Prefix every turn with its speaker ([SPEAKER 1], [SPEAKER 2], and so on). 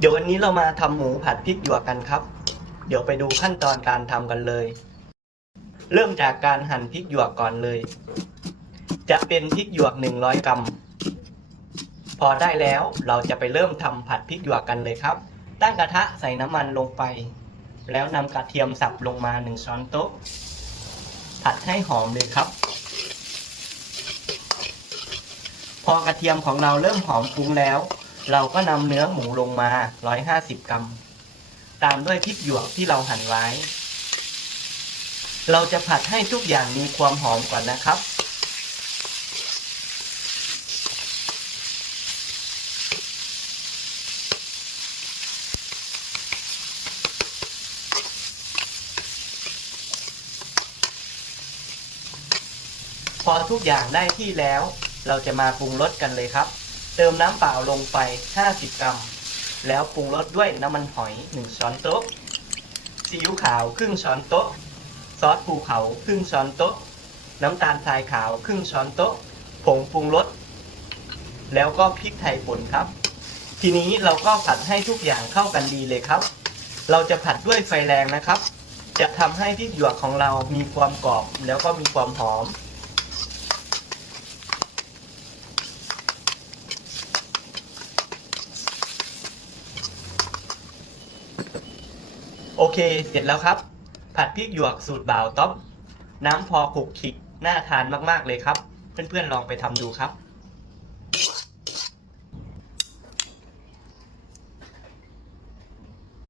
[SPEAKER 1] เดี๋ยววันนี้เรามาทำหมูผัดพริกหยวกกันครับ เดี๋ยวไปดูขั้นตอนการทำกันเลย เริ่มจากการหั่นพริกหยวกก่อนเลย จะเป็นพริกหยวก100กรัม พอได้แล้วเราจะไปเริ่มทำผัดพริกหยวกกันเลยครับ ตั้งกระทะใส่น้ำมันลงไป แล้วนำกระเทียมสับลงมา1ช้อนโต๊ะ ผัดให้หอมเลยครับ พอกระเทียมของเราเริ่มหอมฟุ้งแล้ว เราก็นำเนื้อหมูลงมา 150 กรัม ตามด้วยพริกหยวกที่เราหั่นไว้ เราจะผัดให้ทุกอย่างมีความหอมก่อนนะครับ พอทุกอย่างได้ที่แล้ว เราจะมาปรุงรสกันเลยครับ เติมน้ำเปล่าลงไป 50 กรัม แล้วปรุงรสด้วยน้ำมันหอย 1 ช้อนโต๊ะ ซีอิ๊วขาวครึ่งช้อนโต๊ะ ซอสภูเขาครึ่งช้อนโต๊ะ น้ำตาลทรายขาวครึ่งช้อนโต๊ะ ผงปรุงรส แล้วก็พริกไทยป่นครับ ทีนี้เราก็ผัดให้ทุกอย่างเข้ากันดีเลยครับ เราจะผัดด้วยไฟแรงนะครับ จะทำให้พริกหยวกของเรามีความกรอบ แล้วก็มีความหอม โอเค เสร็จแล้วครับ ผัดพริกหยวกสูตรบ่าวต๊อบน้ำพอขลุกขิกน่าทานมากๆเลยครับ เพื่อนๆลองไปทำดูครับ